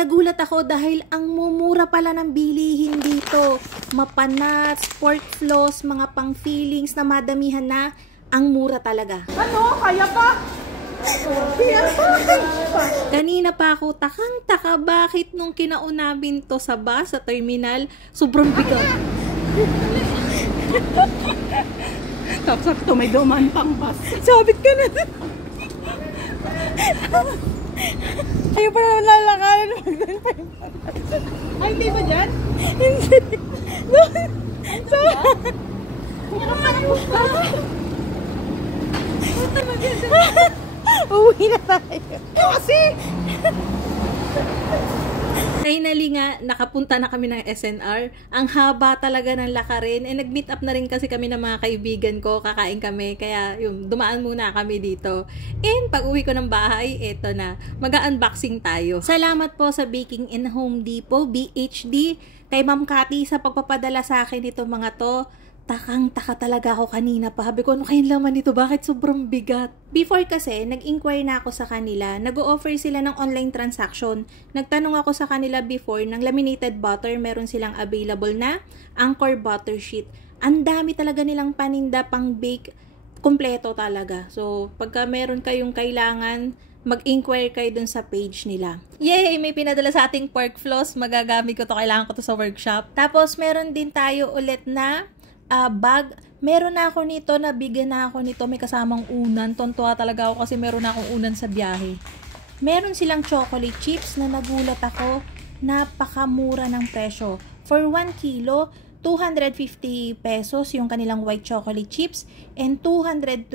Nagulat ako dahil ang mumura pala ng bilihin dito. Mapanats, pork floss, mga pang fillings na madamihan na. Ang mura talaga. Ano? Kaya pa? Kaya pa? Kanina pa ako takang-taka bakit nung kinaunabin to sa bus sa terminal, sobrang bigat. Sakto may duman pang bus. Sabit ka na. Ayaw pa naman lalakaran. Ay, hindi ba dyan? Hindi. Uwi na tayo. Kasi! Finally nga, nakapunta na kami ng SNR. Ang haba talaga ng lakarin. Nag-meet up na rin kasi kami ng mga kaibigan ko. Kakain kami. Kaya dumaan muna kami dito. And pag uwi ko ng bahay, eto na. Mag-unboxing tayo. Salamat po sa Baking in Home Depot, BHD. Kay Ma'am Cathy sa pagpapadala sa akin itong mga to. Takang-taka talaga ako kanina pa. Sabi ko, ano kayong laman nito? Bakit sobrang bigat? Before kasi, nag-inquire na ako sa kanila. Nag-o-offer sila ng online transaction. Nagtanong ako sa kanila before ng laminated butter. Meron silang available na Anchor butter sheet. Ang dami talaga nilang paninda pang bake. Kompleto talaga. So, pagka meron kayong kailangan, mag-inquire kayo dun sa page nila. Yay! May pinadala sa ating pork floss. Magagamit ko to. Kailangan ko to sa workshop. Tapos, meron din tayo ulit na bag. Meron na ako nito, nabigyan na ako nito, may kasamang unan. Tontuwa talaga ako kasi meron na akong unan sa biyahe. Meron silang chocolate chips na nagulat ako, napakamura ng presyo. For 1 kilo, 250 pesos yung kanilang white chocolate chips and 220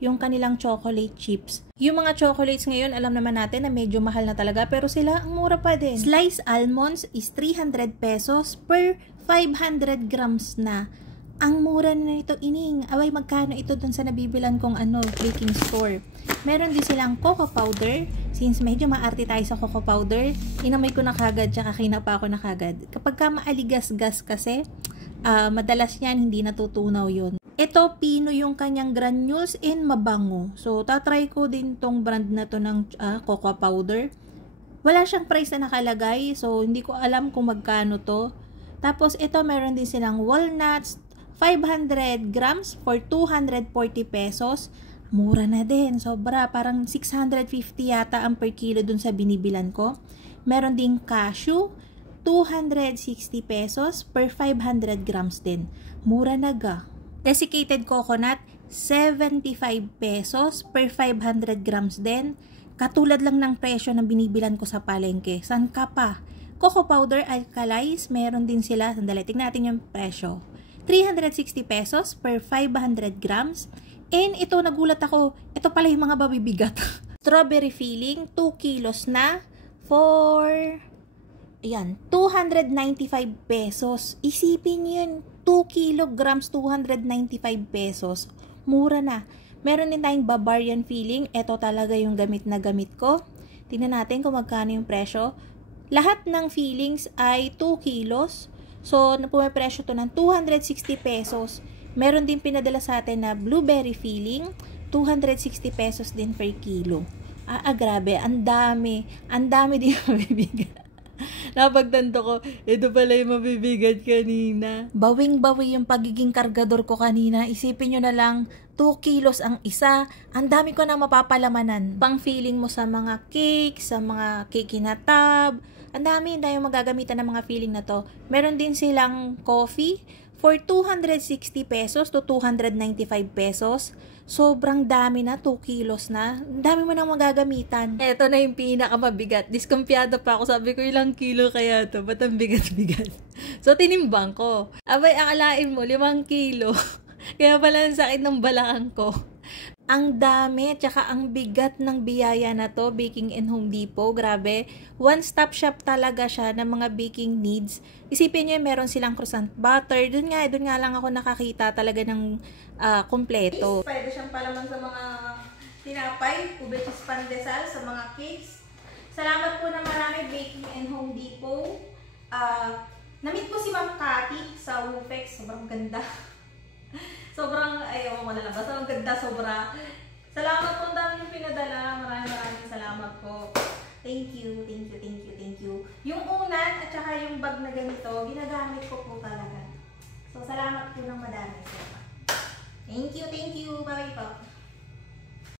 yung kanilang chocolate chips. Yung mga chocolates ngayon, alam naman natin na medyo mahal na talaga pero sila ang mura pa din. Sliced almonds is 300 pesos per 500 grams na. Ang mura na nito, ining. Away, magkano ito dun sa nabibilan kong baking store. Meron din silang cocoa powder. Since medyo maarte tayo sa cocoa powder, inamay ko na kagad, tsaka kinapa ko na kagad. Kapag ka maaligas-gas kasi, madalas yan, hindi natutunaw yun. Ito, Pino yung kanyang granules and mabango. So, tatry ko din tong brand na to ng cocoa powder. Wala siyang price na nakalagay, so hindi ko alam kung magkano to. Tapos, ito meron din silang walnuts, 500 grams for 240 pesos. Mura na din, sobra. Parang 650 yata ang per kilo dun sa binibilan ko. Meron din cashew, 260 pesos per 500 grams din. Mura na ga. Desiccated coconut, 75 pesos per 500 grams din. Katulad lang ng presyo na binibilan ko sa palengke. San ka pa? Cocoa powder alkalis, meron din sila. Sandali, tignan natin yung presyo. 360 pesos per 500 grams. And ito, nagulat ako. Ito pala yung mga babibigat. Strawberry filling, 2 kilos na for, ayan, 295 pesos. Isipin yun, 2 kilograms, 295 pesos. Mura na. Meron din tayong Bavarian filling. Ito talaga yung gamit na gamit ko. Tingnan natin kung magkano yung presyo. Lahat ng fillings ay 2 kilos. So, pumipresyo to ng 260 pesos. Meron din pinadala sa atin na blueberry filling. 260 pesos din per kilo. Grabe. Ang dami. Ang dami din mabibigat. Napagtanto ko, ito pala yung mabibigat kanina. Bawing-bawi yung pagiging kargador ko kanina. Isipin nyo na lang, 2 kilos ang isa. Ang dami ko na mapapalamanan. Pang feeling mo sa mga cake, sa mga cake na tub. Ang dami yung magagamitan ng mga feeling na to. Meron din silang coffee for 260 pesos to 295 pesos. Sobrang dami na, 2 kilos na. Ang dami mo nang magagamitan. Ito na yung pinakamabigat. Diskumpiyado pa ako. Sabi ko, ilang kilo kaya to? Ba't ang bigat-bigat? So, tinimbang ko. Abay, akalain mo, 5 kilo. Kaya pala ang sakit ng balakang ko. Ang dami, tsaka ang bigat ng biyaya na to, Baking in Home Depot. Grabe. One-stop shop talaga siya ng mga baking needs. Isipin nyo, meron silang croissant butter. Doon nga lang ako nakakita talaga ng kompleto. Pwede siyang palaman sa mga tinapay, ube cheese pandesal, sa mga cakes. Salamat po na marami, Baking in Home Depot. Na-meet ko si Ma'am Cathy sa Wufex. Sobrang ganda. Sobrang, ayaw mo malalabas. Ang ganda, sobra. Salamat po, ang dami yung pinadala. Maraming salamat po. Thank you. na ganito, ginagamit ko po talaga. So, salamat po ng madami. Thank you, thank you. Bye po.